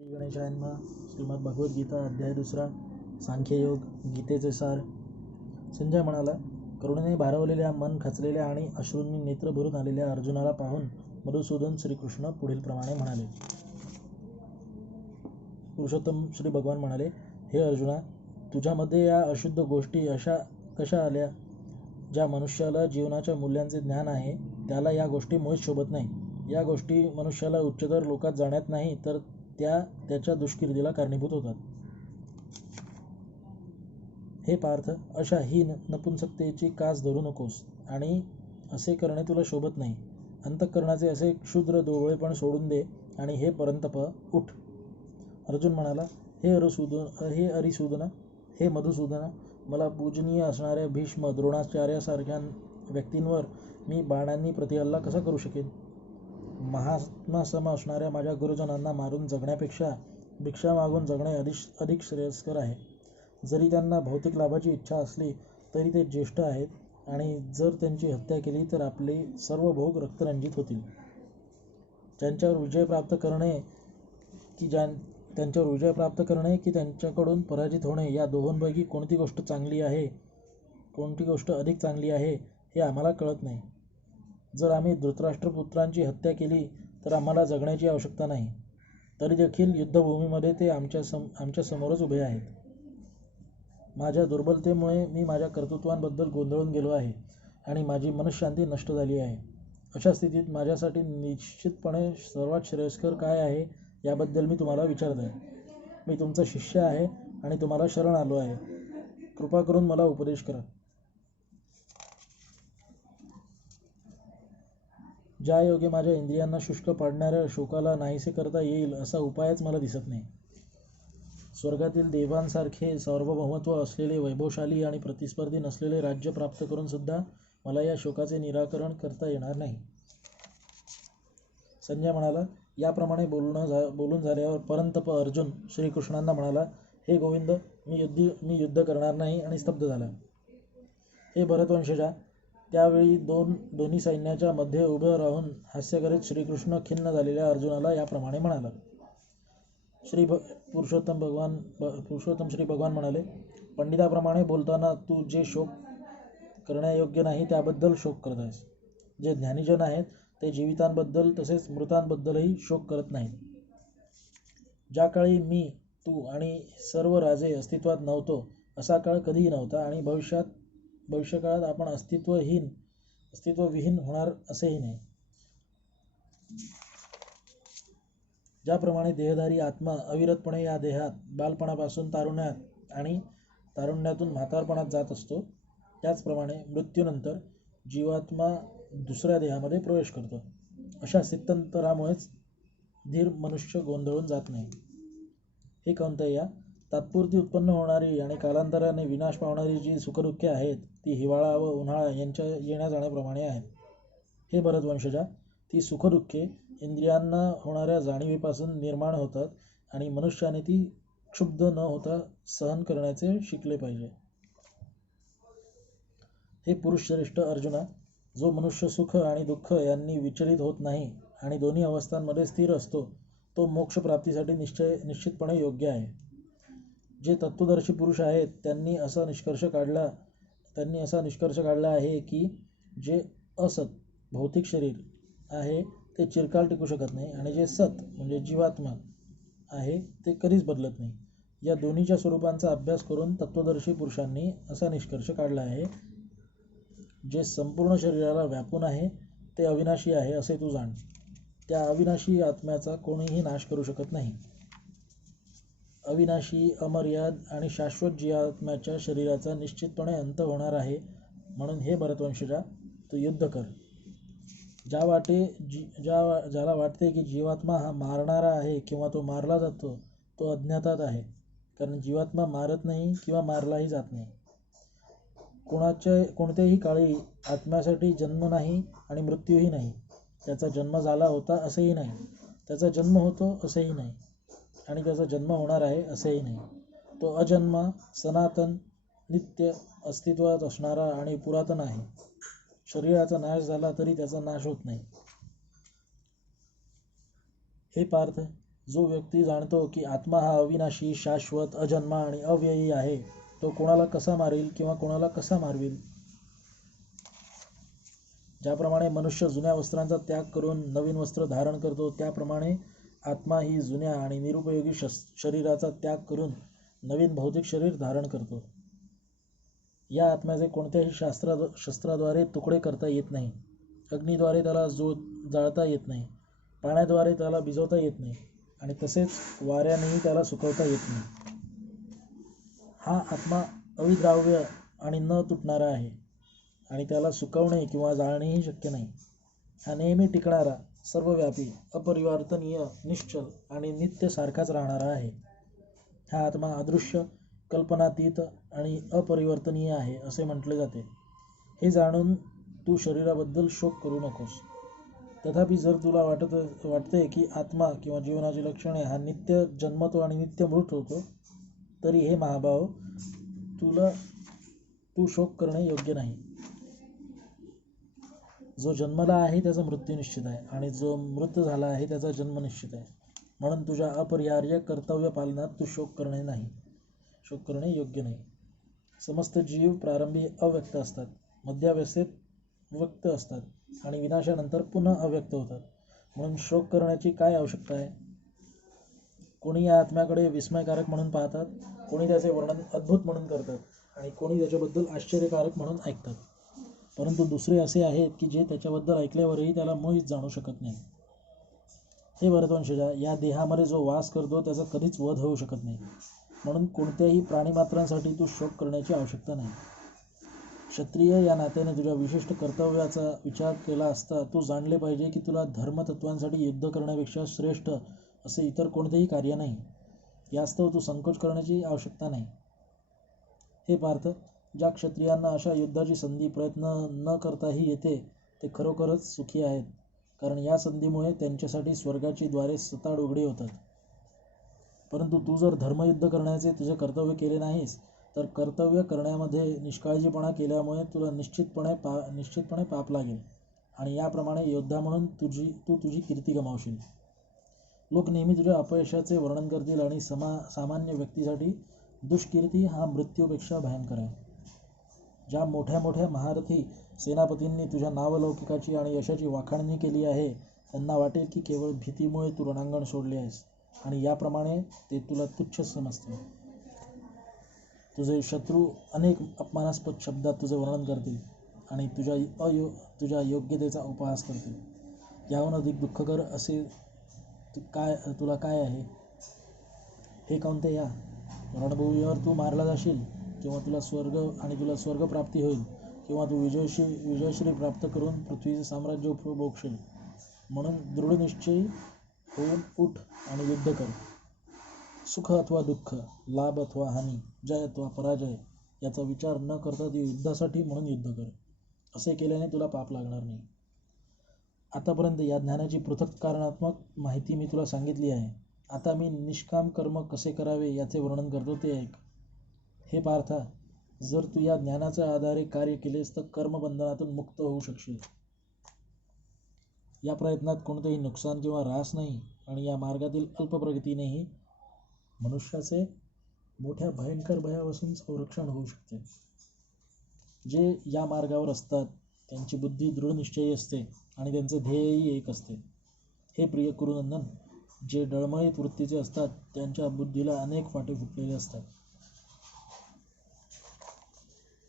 श्री गणेशाय नमः. श्रीमद भगवद्गीता अध्याय 2. सांख्ययोग. गीतेचे सार. संजय म्हणाला, करुणेने भारावलेल्या, मन खचलेल्या आणि अश्रूंनी नेत्र भरून आलेल्या अर्जुनाला पाहून मधुसूदन श्रीकृष्ण पुढील प्रमाणे म्हणाले. पुरुषोत्तम श्री भगवान म्हणाले, हे अर्जुना, तुझ्यामध्ये या अशुद्ध गोष्टी अशा कशा आल्या? ज्या मनुष्याला जीवनाच्या मूल्यांचे ज्ञान आहे त्याला या गोष्टी मुळीच शोभत नाही. या गोष्टी मनुष्याला उच्चतर लोकात जाण्यात नाही तर त्या त्याच्या दुष्कीर्तीला कारणीभूत होतात. हे पार्थ, अशा हीन नपुंसकतेची कास धरू नकोस आणि असे करणे तुला शोभत नाही. अंतःकरणाचे असे क्षुद्र दोघेपण सोडून दे आणि हे परंतप उठ. अर्जुन म्हणाला, हे अरिसूदना, हे मधुसूदना, मला पूजनीय असणाऱ्या भीष्म, द्रोणाचार्यासारख्या व्यक्तींवर मी बाणांनी प्रतिहल्ला कसा करू शकेन? महात्मासम असणाऱ्या माझ्या गुरुजनांना मारून जगण्यापेक्षा भिक्षा मागून जगणे अधिक श्रेयस्कर आहे. जरी त्यांना भौतिक लाभाची इच्छा असली तरी ते ज्येष्ठ आहेत आणि जर त्यांची हत्या केली तर आपले सर्व भोग रक्तरंजित होतील. त्यांच्यावर विजय प्राप्त करणे की त्यांच्याकडून पराजित होणे या दोहोंपैकी कोणती गोष्ट अधिक चांगली आहे हे आम्हाला कळत नाही. जर आम्ही धृतराष्ट्रपुत्रांची हत्या केली तर आम्हाला जगण्याची आवश्यकता नाही. तरी देखील युद्धभूमीमध्ये ते आमच्या समोरच उभे आहेत. माझ्या दुर्बलतेमुळे मी माझ्या कर्तृत्वांबद्दल गोंधळून गेलो आहे आणि माझी मनःशांती नष्ट झाली आहे. अशा स्थितीत माझ्यासाठी निश्चितपणे सर्वात श्रेयस्कर काय आहे याबद्दल मी तुम्हाला विचारत आहे. मी तुमचा शिष्य आहे आणि तुम्हाला शरण आलो आहे. कृपा करून मला उपदेश करा. ज्या योगे माझ्या इंद्रियांना शुष्क पाडणाऱ्या शोकाला नाहीसे करता येईल असा उपायच मला दिसत नाही. स्वर्गातील देवांसारखे सार्वभौमत्व असलेले, वैभवशाली आणि प्रतिस्पर्धी नसलेले राज्य प्राप्त करून सुद्धा मला या शोकाचे निराकरण करता येणार नाही. संजय म्हणाला, याप्रमाणे बोलून झाल्यावर परंतप अर्जुन श्रीकृष्णांना म्हणाला, हे गोविंद, मी युद्ध करणार नाही आणि स्तब्ध झाला. हे भरतवंशजा, त्यावेळी दोन्ही सैन्याच्या मध्ये उभं राहून हास्य करीत श्रीकृष्ण खिन्न झालेल्या अर्जुनाला याप्रमाणे म्हणाला. पुरुषोत्तम श्री भगवान म्हणाले, पंडिताप्रमाणे बोलताना तू जे शोक करण्यायोग्य नाही त्याबद्दल शोक करत आहेस. जे ज्ञानीजन आहेत ते जीवितांबद्दल तसेच मृतांबद्दलही शोक करत नाहीत. ज्या काळी मी, तू आणि सर्व राजे अस्तित्वात नव्हतो असा काळ कधीही नव्हता आणि भविष्यकाळात आपण अस्तित्वविहीन होणार असेही नाही. ज्याप्रमाणे देहधारी आत्मा अविरतपणे या देहात बालपणापासून तारुण्यात आणि तारुण्यातून म्हातारपणात जात असतो, त्याचप्रमाणे मृत्यूनंतर जीवात्मा दुसऱ्या देहामध्ये प्रवेश करतो. अशा स्थित्यंतरामुळेच धीर मनुष्य गोंधळून जात नाही. हे कौंतेया, तात्पुरती उत्पन्न होणारी आणि कालांतराने विनाश पावणारी जी सुखदुःखे आहेत ती हिवाळा व उन्हाळा यांच्या येण्या जाण्याप्रमाणे आहेत. हे भरतवंशजा, ती सुखदुःखे इंद्रियांना होणाऱ्या जाणीवेपासून निर्माण होतात आणि मनुष्याने ती क्षुब्ध न होता सहन करण्याचे शिकले पाहिजे. हे पुरुषश्रेष्ठ अर्जुना, जो मनुष्य सुख आणि दुःख यांनी विचलित होत नाही आणि दोन्ही अवस्थांमध्ये स्थिर असतो तो मोक्ष प्राप्तीसाठी निश्चितपणे योग्य आहे. जे तत्वदर्शी पुरुष आहेत त्यांनी असा निष्कर्ष काढला आहे की जे असत भौतिक शरीर आहे ते चिरकाल टिकू शकत नाही आणि जे सत म्हणजे जीवात्मा आहे ते कधीच बदलत नाही. या दोन्हीच्या स्वरूपांचा अभ्यास करून तत्वदर्शी पुरुषांनी असा निष्कर्ष काढला आहे, जे संपूर्ण शरीराला व्यापून आहे ते अविनाशी आहे असे तू जाण. त्या अविनाशी आत्म्याचा कोणीही नाश करू शकत नाही. अविनाशी, अमर्याद आणि शाश्वत जीवात्म्याच्या शरीराचा निश्चितपणे अंत होणार आहे. म्हणून हे भरतवंशजा, तू युद्ध कर. ज्याला वाटते की जीवात्मा हा मारणारा आहे किंवा तो मारला जातो तो अज्ञातात आहे, कारण जीवात्मा मारत नाही किंवा मारलाही जात नाही. कोणत्याही काळी आत्म्यासाठी जन्म नाही आणि मृत्यूही नाही. त्याचा जन्म झाला होता असेही नाही, त्याचा जन्म होतो असेही नाही आणि त्याचा जन्म होणार आहे असेही नाही. तो अजन्मा, सनातन, नित्य अस्तित्वात असणारा आणि पुरातन आहे. शरीराचा नाश झाला तरी त्याचा नाश होत नाही. हे पार्थ, जो व्यक्ती जाणतो की आत्मा हा अविनाशी, शाश्वत, अजन्मा आणि अव्ययी आहे, तो कोणाला कसा मारेल किंवा कोणाला कसा मारवेल? ज्याप्रमाणे मनुष्य जुन्या वस्त्रांचा त्याग करून नवीन वस्त्र धारण करतो, त्याप्रमाणे आत्मा ही जुन्या आणि निरुपयोगी शरीराचा त्याग करून नवीन भौतिक शरीर धारण करतो. या आत्म्याचे कोणत्याही शस्त्राद्वारे तुकडे करता येत नाही. अग्नीद्वारे त्याला जाळता येत नाही, पाण्याद्वारे त्याला भिजवता येत नाही आणि तसेच वाऱ्यानेही त्याला सुकवता येत नाही. हा आत्मा अविद्राव्य आणि न तुटणारा आहे आणि त्याला सुकवणे किंवा जाळणेही शक्य नाही. हा नेहमी टिकणारा, सर्वव्यापी, अपरिवर्तनीय, निश्चल आणि नित्य सारखाच राहणारा आहे. हा आत्मा अदृश्य, कल्पनातीत आणि अपरिवर्तनीय आहे असे म्हटले जाते. हे जाणून तू शरीराबद्दल शोक करू नकोस. तथापि जर तुला वाटते की आत्मा किंवा जीवनाची लक्षणे हा नित्य जन्मतो आणि नित्य मृत होतो, तरी हे महाभाव, तू शोक करणे योग्य नाही. जो जन्मला आहे त्याचा मृत्यू निश्चित आहे आणि जो मृत झाला आहे त्याचा जन्म निश्चित आहे. म्हणून तुझ्या अपरिहार्य कर्तव्य पालनात तू शोक करणे योग्य नाही. समस्त जीव प्रारंभी अव्यक्त असतात, मध्यावस्थेत व्यक्त असतात आणि विनाशानंतर पुन्हा अव्यक्त होतात. म्हणून शोक करण्याची काय आवश्यकता आहे? कोणी या आत्म्याकडे विस्मयकारक म्हणून पाहतात, कोणी त्याचे वर्णन अद्भुत म्हणून करतात आणि कोणी त्याच्याबद्दल आश्चर्यकारक म्हणून ऐकतात. परंतु दुसरे असे आहेत की जे त्याच्याबद्दल ऐकल्यावरही त्याला मुळीच जाणू शकत नाही. हे भरतवंशजा, या देहामध्ये जो वास करतो त्याचा कधीच वध होऊ शकत नाही. म्हणून कोणत्याही प्राणीमात्रांसाठी तू शोक करण्याची आवश्यकता नाही. क्षत्रिय या नात्याने तुझ्या विशिष्ट कर्तव्याचा विचार केला असता तू जाणले पाहिजे की तुला धर्मतत्वांसाठी युद्ध करण्यापेक्षा श्रेष्ठ असे इतर कोणतेही कार्य नाही. यास्तव तू संकोच करण्याची आवश्यकता नाही. हे पार्थ, ज्या क्षत्रियांना अशा युद्धाची संधी प्रयत्न न करताही येते ते खरोखरच सुखी आहेत, कारण या संधीमुळे त्यांच्यासाठी स्वर्गाची द्वारे सताड उघडी होतात. परंतु तू जर धर्मयुद्ध करण्याचे तुझे कर्तव्य केले नाहीस, तर कर्तव्य करण्यामध्ये निष्काळजीपणा केल्यामुळे तुला निश्चितपणे पाप लागेल आणि याप्रमाणे योद्धा म्हणून तू तुझी कीर्ती गमावशील. लोक नेहमी तुझ्या अपयशाचे वर्णन करतील आणि सामान्य व्यक्तीसाठी दुष्कीर्ती हा मृत्यूपेक्षा भयंकर आहे. ज्या मोठ्या मोठ्या महारथी सेनापतींनी तुझ्या नावलौकिकाची आणि यशाची वाखाणणी केली आहे, त्यांना वाटेल की केवळ भीतीमुळे तू रणांगण सोडले आहेस आणि याप्रमाणे ते तुला तुच्छ समजतील. तुझे शत्रू अनेक अपमानास्पद शब्दात तुझे वर्णन करतील आणि तुझ्या योग्यतेचा उपहास करतील. याहून अधिक दुःखकर असे तुला काय आहे? हे कौंतेया, रणभूमीवर तू मारला जाशील किंवा तुला स्वर्गप्राप्ती होईल किंवा तू विजयश्री प्राप्त करून पृथ्वीचे साम्राज्य उपभोगशील. म्हणून दृढनिश्चयी होऊन उठ आणि युद्ध कर. सुख अथवा दुःख, लाभ अथवा हानी, जय अथवा पराजय याचा विचार न करता तू युद्धासाठी म्हणून युद्ध कर. असे केल्याने तुला पाप लागणार नाही. आतापर्यंत या ज्ञानाची पृथक्कारणात्मक माहिती मी तुला सांगितली आहे. आता मी निष्काम कर्म कसे करावे याचे वर्णन करतो, ते ऐक. हे पार्था, जर तू या ज्ञानाच्या आधारे कार्य केलेस तर कर्मबंधनातून मुक्त होऊ शकशील. या प्रयत्नात कोणतेही नुकसान किंवा ऱ्हास नाही आणि या मार्गातील अल्प प्रगतीनेही मनुष्याचे मोठ्या भयंकर भयापासून संरक्षण होऊ शकते. जे या मार्गावर असतात त्यांची बुद्धी दृढनिश्चयी असते आणि त्यांचे ध्येयही एक असते. हे प्रिय कुरुनंदन, जे डळमळीत वृत्तीचे असतात त्यांच्या बुद्धीला अनेक फाटे फुटलेले असतात.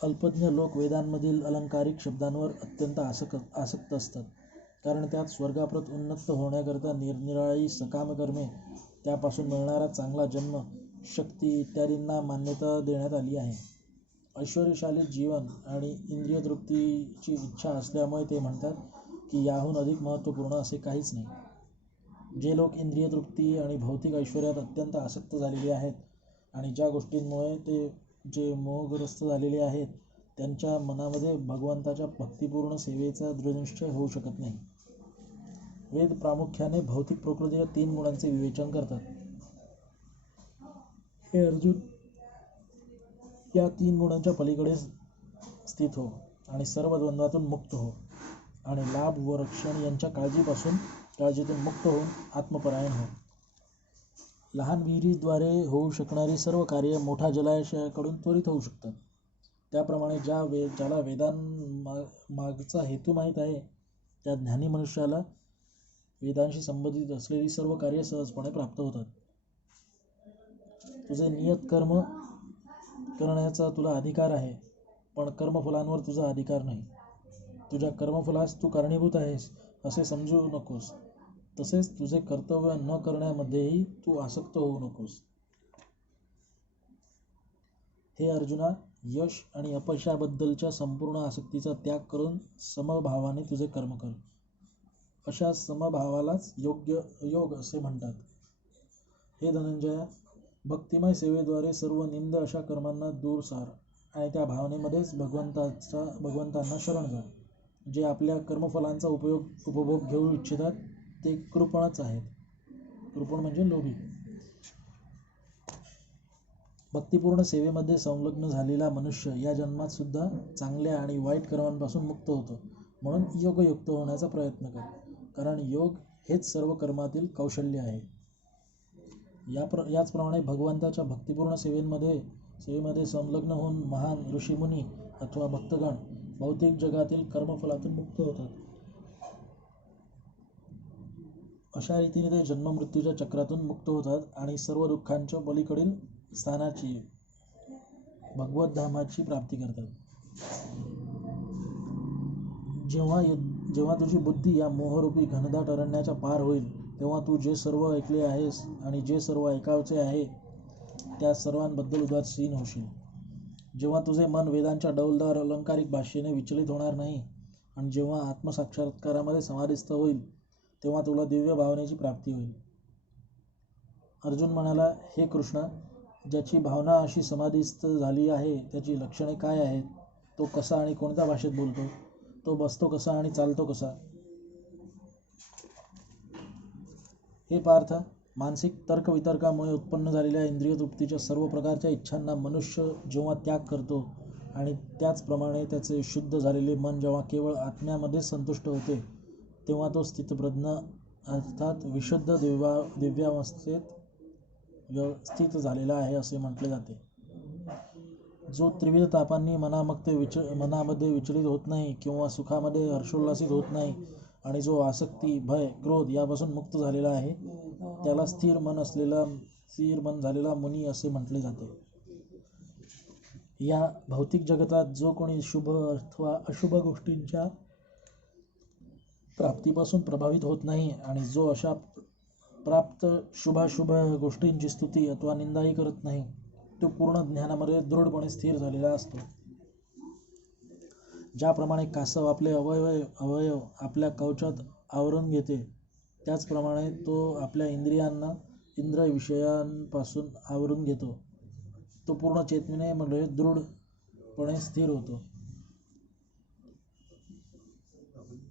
अल्पज्ञ लोक वेदांमधील अलंकारिक शब्दांवर अत्यंत आसक्त असतात, कारण त्यात स्वर्गाप्रत उन्नत होण्याकरता निरनिराळी सकाम कर्मे, त्यापासून मिळणारा चांगला जन्म, शक्ती इत्यादींना मान्यता देण्यात आली आहे. ऐश्वर्यशाली जीवन आणि इंद्रियतृप्तीची इच्छा असल्यामुळे ते म्हणतात की याहून अधिक महत्त्वपूर्ण असे काहीच नाही. जे लोक इंद्रियतृप्ती आणि भौतिक ऐश्वर्यात अत्यंत आसक्त झालेले आहेत आणि ज्या गोष्टींमुळे ते जे मोहग्रस्त झालेले आहेत, त्यांच्या मनामध्ये भगवंताच्या भक्तिपूर्ण सेवेचा दृढनिश्चय होऊ शकत नाही. वेद प्रामुख्याने भौतिक प्रकृतीच्या 3 गुणांचे विवेचन करतात. हे अर्जुन, या 3 गुणांच्या पलीकडे स्थित हो आणि सर्व द्वंद्वातून मुक्त हो आणि लाभ व रक्षण यांच्या काळजीतून मुक्त होऊन आत्मपरायण हो. लहान विहिरीद्वारे होऊ शकणारी सर्व कार्य मोठ्या जलाशयाकडून त्वरित होऊ शकतात. त्याप्रमाणे ज्याला मागचा हेतू माहीत आहे, त्या ज्ञानी मनुष्याला वेदांशी संबंधित असलेली सर्व कार्य सहजपणे प्राप्त होतात. तुझे नियत कर्म करण्याचा तुला अधिकार आहे, पण कर्मफलांवर तुझा अधिकार नाही. तुझ्या कर्मफलास तू कारणीभूत आहेस असे समजू नकोस. तसेच तुझे कर्तव्य न करण्यामध्येही तू आसक्त होऊ नकोस. हे अर्जुना, यश आणि अपयशाबद्दलच्या संपूर्ण आसक्तीचा त्याग करून समभावाने तुझे कर्म कर. अशा समभावालाच योग असे म्हणतात. हे धनंजया, भक्तिमय सेवेद्वारे सर्व निंद अशा कर्मांना दूर सार आणि त्या भावनेमध्येच भगवंतांना शरण जा. जे आपल्या कर्मफलांचा उपभोग घेऊ इच्छितात ते कृपणच आहेत. कृपण म्हणजे लोभी. भक्तिपूर्ण सेवेमध्ये संलग्न झालेला मनुष्य या जन्मात सुद्धा चांगल्या आणि वाईट कर्मांपासून मुक्त होतो. म्हणून योगयुक्त होण्याचा प्रयत्न कर, कारण योग हेच सर्व कर्मातील कौशल्य आहे. याचप्रमाणे भगवंताच्या भक्तिपूर्ण सेवेमध्ये संलग्न होऊन महान ऋषीमुनी अथवा भक्तगण भौतिक जगातील कर्मफलातून मुक्त होतात. अशा रीतीने ते जन्ममृत्यूच्या चक्रातून मुक्त होतात आणि सर्व दुःखांच्या पलीकडील स्थानाची भगवत धामाची प्राप्ती करतात. जेव्हा तुझी बुद्धी या मोहरूपी घनदाट अरण्याच्या पार होईल, तेव्हा तू जे सर्व ऐकले आहेस आणि जे सर्व ऐकावचे आहे त्या सर्वांबद्दल उदासीन होशील. जेव्हा तुझे मन वेदांच्या डौलदार अलंकारिक भाषेने विचलित होणार नाही आणि जेव्हा आत्मसाक्षात्कारामध्ये समाधिस्थ होईल, तेव्हा तुला दिव्य भावनेची प्राप्ती होईल. अर्जुन म्हणाला, हे कृष्णा, ज्याची भावना अशी समाधिस्थ झाली आहे त्याची लक्षणे काय आहेत? तो कसा आणि कोणत्या भाषेत बोलतो? तो बसतो कसा आणि चालतो कसा? हे पार्थ, मानसिक तर्कवितर्कामुळे उत्पन्न झालेल्या इंद्रिय तृप्तीच्या सर्व प्रकारच्या इच्छांना मनुष्य जेव्हा त्याग करतो आणि त्याचप्रमाणे त्याचे शुद्ध झालेले मन जेव्हा केवळ आत्म्यामध्ये संतुष्ट होते, तेव्हा तो स्थितप्रज्ञ अर्थात विशुद्ध दिव्यावस्थेत स्थित झालेला आहे असे म्हटले जाते. जो त्रिविध तापांनी मनामध्ये विचलित होत नाही किंवा सुखामध्ये हर्षोल्लासित होत नाही आणि जो आसक्ती, भय, क्रोध यापासून मुक्त झालेला आहे, त्याला स्थिर मन झालेला मुनी असे म्हटले जाते. या भौतिक जगतात जो कोणी शुभ अथवा अशुभ गोष्टींच्या प्राप्तीपासून प्रभावित होत नाही आणि जो अशा प्राप्त शुभाशुभ गोष्टींची स्तुती अथवा निंदाही करत नाही, तो पूर्ण ज्ञानामध्ये दृढपणे स्थिर झालेला असतो. ज्याप्रमाणे कासव आपले अवयव आपल्या कवचात आवरून घेते, त्याचप्रमाणे तो आपल्या इंद्रियांना इंद्रिय विषयांपासून आवरून घेतो. तो पूर्ण चेतनेमध्ये दृढपणे स्थिर होतो.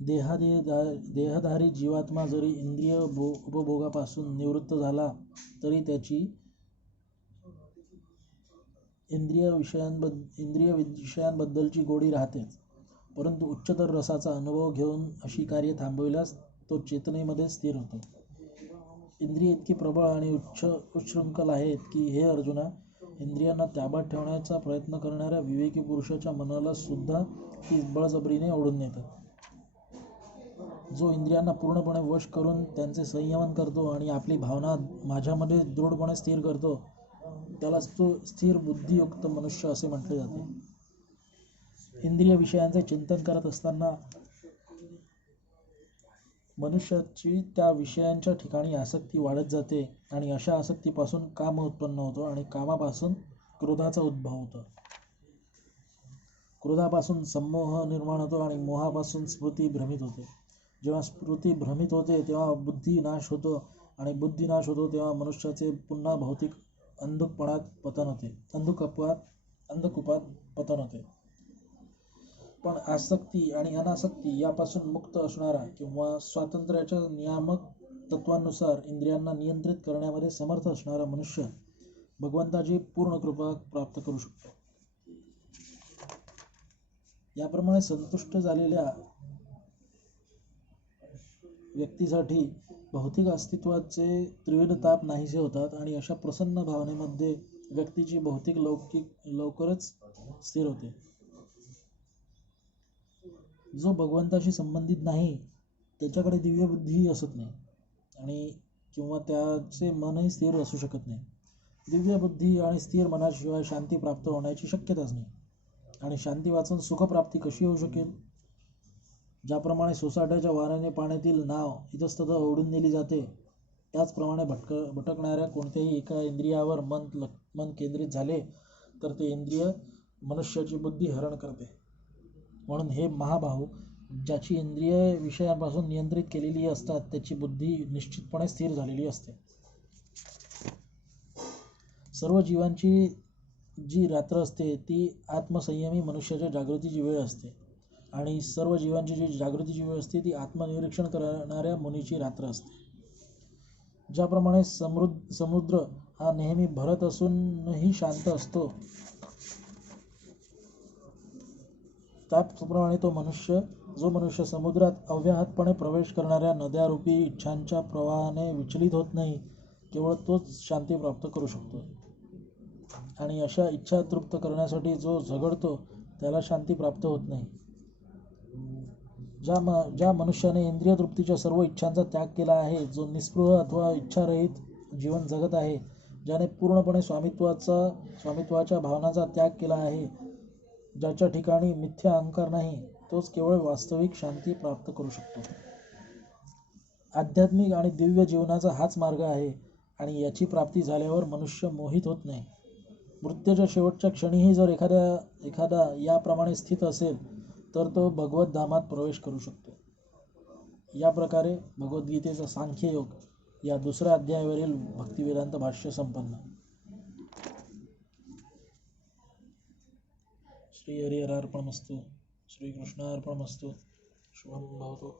देहधारी जीवात्मा जरी इंद्रिय उपभोगापासून निवृत्त झाला तरी त्याची इंद्रिय विषयांबद्दलची गोडी राहतेच. परंतु उच्चतर रसाचा अनुभव घेऊन अशी कार्य थांबविल्यास तो चेतनेमध्ये स्थिर होतो. इंद्रिय इतकी प्रबळ आणि उच्छृंखल आहेत की, हे अर्जुना, इंद्रियांना ताब्यात ठेवण्याचा प्रयत्न करणाऱ्या विवेकी पुरुषाच्या मनाला सुद्धा ती बळजबरीने ओढून नेतात. जो इंद्रियांना पूर्णपणे वश करून त्यांचे संयमन करतो आणि आपली भावना माझ्यामध्ये दृढपणे स्थिर करतो, त्यालाच तो स्थिर बुद्धियुक्त मनुष्य असे म्हटले जाते. इंद्रिय विषयांचे चिंतन करत असताना मनुष्याची त्या विषयांच्या ठिकाणी आसक्ती वाढत जाते आणि अशा आसक्तीपासून काम उत्पन्न होतो आणि कामापासून क्रोधाचा उद्भव होतो. क्रोधापासून संमोह निर्माण होतो आणि मोहापासून स्मृती भ्रमित होते. जेव्हा स्मृती भ्रमित होते तेव्हा बुद्धी नाश होतो आणि बुद्धी नाश होतो तेव्हा मनुष्याचे पुन्हा भौतिक अंधकूपात पतन होते. पण आसक्ती आणि अनासक्ती यापासून मुक्त असणारा किंवा स्वातंत्र्याच्या नियामक तत्वांनुसार इंद्रियांना नियंत्रित करण्यामध्ये समर्थ असणारा मनुष्य भगवंताची पूर्ण कृपा प्राप्त करू शकतो. याप्रमाणे संतुष्ट झालेल्या व्यक्तीसाठी भौतिक अस्तित्वाचे त्रिविध ताप नाहीसे होतात आणि अशा प्रसन्न भावनेमध्ये व्यक्तीची भौतिक लौकिक लवकरच स्थिर होते. जो भगवंताशी संबंधित नाही त्याच्याकडे दिव्य बुद्धीही असत नाही आणि किंवा त्याचे मनही स्थिर असू शकत नाही. दिव्य बुद्धी आणि स्थिर मनाशिवाय शांती प्राप्त होण्याची शक्यताच नाही. आणि शांती वाचून सुखप्राप्ती कशी होऊ शकेल? ज्याप्रमाणे सोसाट्याच्या वाऱ्याने पाण्यातील नाव इतस्ततः ओढून नेली जाते, त्याचप्रमाणे भटकणाऱ्या कोणत्याही एका इंद्रियावर मन केंद्रित झाले तर ते इंद्रिय मनुष्याची बुद्धी हरण करते. म्हणून हे महाबाहू, ज्याची इंद्रिय विषयांपासून नियंत्रित केलेली असतात त्याची बुद्धी निश्चितपणे स्थिर झालेली असते. सर्व जीवांची जी रात्र असते ती आत्मसंयमी मनुष्याच्या जागृतीची वेळ असते आणि सर्व जीवांची जी जागृतीची वेळ असते ती आत्मनिरीक्षण करणाऱ्या मुनीची रात्र असते. ज्याप्रमाणे समुद्र हा नेहमी भरत असूनही शांत असतो, त्याचप्रमाणे जो मनुष्य समुद्रात अव्याहतपणे प्रवेश करणाऱ्या नद्यारूपी इच्छांच्या प्रवाहाने विचलित होत नाही, केवळ तोच शांती प्राप्त करू शकतो. आणि अशा इच्छा तृप्त करण्यासाठी जो झगडतो त्याला शांती प्राप्त होत नाही. ज्या मनुष्याने इंद्रिय तृप्तीच्या सर्व इच्छांचा त्याग केला आहे, जो निस्पृह अथवा इच्छारहित जीवन जगत आहे, ज्याने पूर्णपणे स्वामित्वाच्या भावनाचा त्याग केला आहे, ज्याच्या ठिकाणी मिथ्या अहंकार नाही, तोच केवळ वास्तविक शांती प्राप्त करू शकतो. आध्यात्मिक आणि दिव्य जीवनाचा हाच मार्ग आहे आणि याची प्राप्ती झाल्यावर मनुष्य मोहित होत नाही. मृत्यूच्या शेवटच्या क्षणीही जर एखादा याप्रमाणे स्थित असेल तर तो भगवत धामात प्रवेश करू शकतो. या प्रकारे भगवद्गीतेचा सांख्ययोग या दुसऱ्या अध्यायावरील भक्तिवेदांत भाष्य संपन्न. श्री हरिहरार्पणमस्तु. श्रीकृष्णार्पणमस्तु. शुभं भवतु.